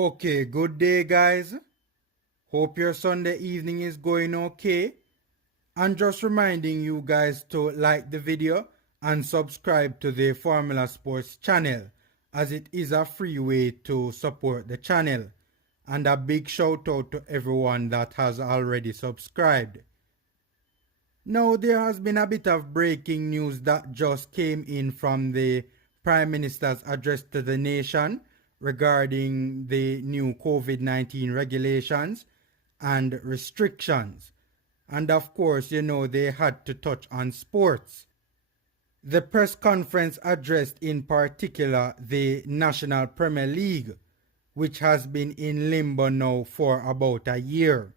Okay, good day, guys. Hope your Sunday evening is going okay. And just reminding you guys to like the video and subscribe to the Formula Sports channel, as it is a free way to support the channel. And a big shout out to everyone that has already subscribed. Now, there has been a bit of breaking news that just came in from the Prime Minister's address to the nation regarding the new COVID-19 regulations and restrictions. And of course, they had to touch on sports. The press conference addressed in particular the National Premier League, which has been in limbo now for about a year.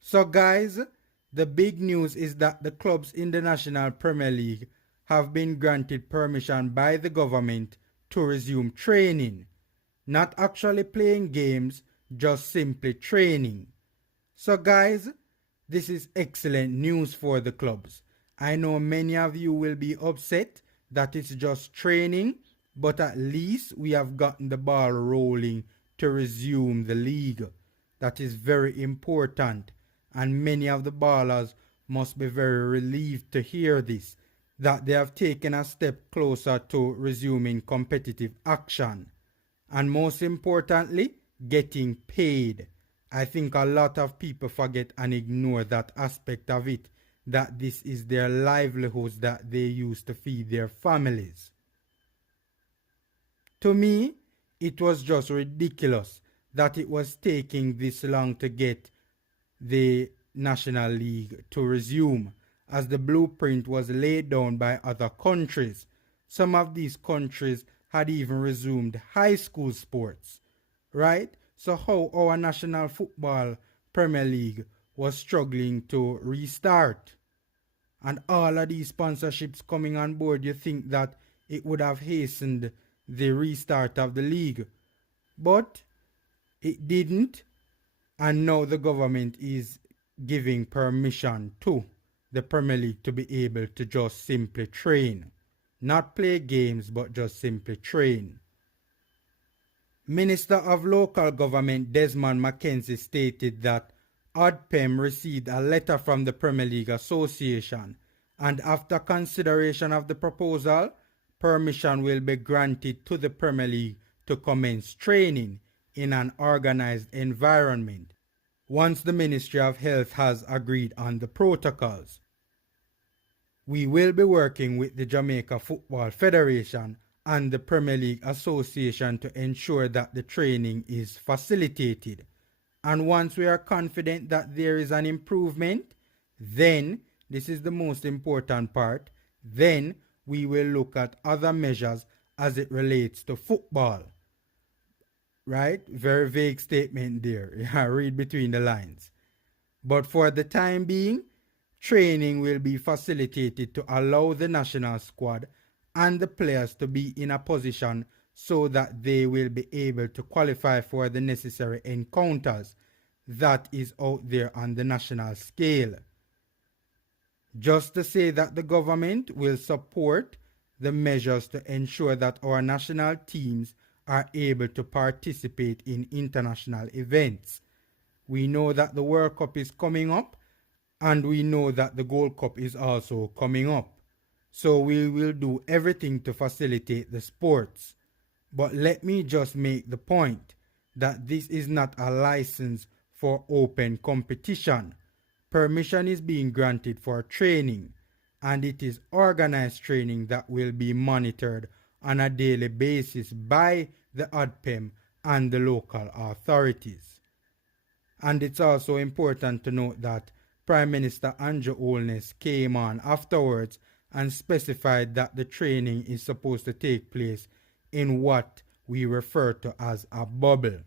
So guys, the big news is that the clubs in the National Premier League have been granted permission by the government to resume training. Not actually playing games, just simply training. So guys, this is excellent news for the clubs. I know many of you will be upset that it's just training, but at least we have gotten the ball rolling to resume the league. That is very important, and many of the ballers must be very relieved to hear this, that they have taken a step closer to resuming competitive action. And most importantly, getting paid. I think a lot of people forget and ignore that aspect of it, that this is their livelihoods that they use to feed their families. To me, it was just ridiculous that it was taking this long to get the National League to resume, as the blueprint was laid down by other countries. Some of these countries had even resumed high school sports, right? So how our National Football Premier League was struggling to restart, and all of these sponsorships coming on board, you think that it would have hastened the restart of the league. But it didn't, and now the government is giving permission to the Premier League to be able to just simply train. Not play games, but just simply train. Minister of Local Government Desmond McKenzie stated that ODPEM received a letter from the Premier League Association, and after consideration of the proposal, permission will be granted to the Premier League to commence training in an organized environment once the Ministry of Health has agreed on the protocols. We will be working with the Jamaica Football Federation and the Premier League Association to ensure that the training is facilitated. And once we are confident that there is an improvement, then, this is the most important part, then we will look at other measures as it relates to football. Right? Very vague statement there. Yeah, read between the lines. But for the time being, training will be facilitated to allow the national squad and the players to be in a position so that they will be able to qualify for the necessary encounters that is out there on the national scale. Just to say that the government will support the measures to ensure that our national teams are able to participate in international events. We know that the World Cup is coming up, and we know that the Gold Cup is also coming up. So we will do everything to facilitate the sports. But let me just make the point that this is not a license for open competition. Permission is being granted for training, and it is organized training that will be monitored on a daily basis by the ODPEM and the local authorities. And it's also important to note that Prime Minister Andrew Holness came on afterwards and specified that the training is supposed to take place in what we refer to as a bubble.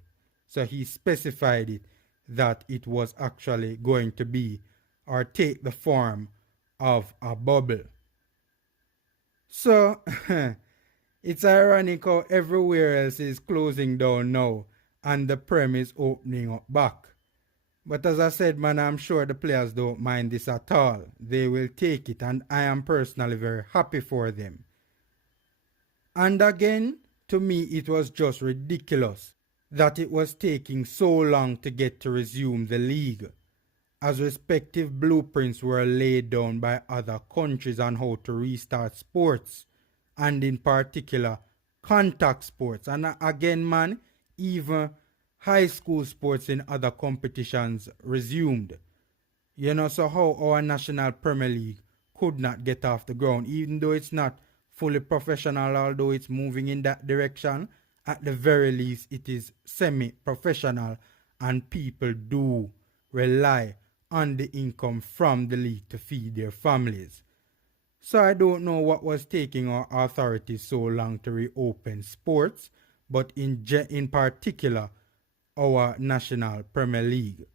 So he specified it that it was actually going to be or take the form of a bubble. So it's ironic how everywhere else is closing down now and the Prem is opening up back. But as I said, man, I'm sure the players don't mind this at all. They will take it, and I am personally very happy for them. And again, to me, it was just ridiculous that it was taking so long to get to resume the league, as respective blueprints were laid down by other countries on how to restart sports, and in particular contact sports. And again, man, even high school sports in other competitions resumed. So how our National Premier League could not get off the ground, even though it's not fully professional, although it's moving in that direction, at the very least it is semi-professional, and people do rely on the income from the league to feed their families. So I don't know what was taking our authorities so long to reopen sports, but in particular, our National Premier League.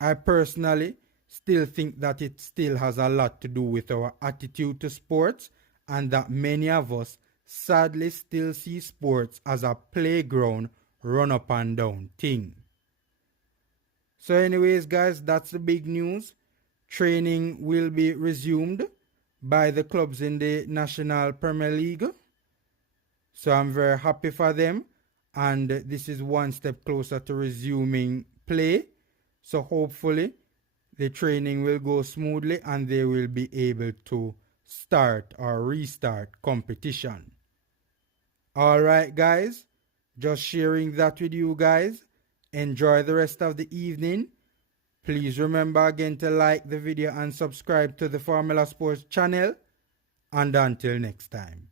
I personally still think that it still has a lot to do with our attitude to sports, and that many of us sadly still see sports as a playground run up and down thing. So anyways, guys, that's the big news. Training will be resumed by the clubs in the National Premier League. So I'm very happy for them, and this is one step closer to resuming play. So hopefully the training will go smoothly and they will be able to start or restart competition. Alright guys, just sharing that with you guys. Enjoy the rest of the evening. Please remember again to like the video and subscribe to the Formula Sports channel. And until next time.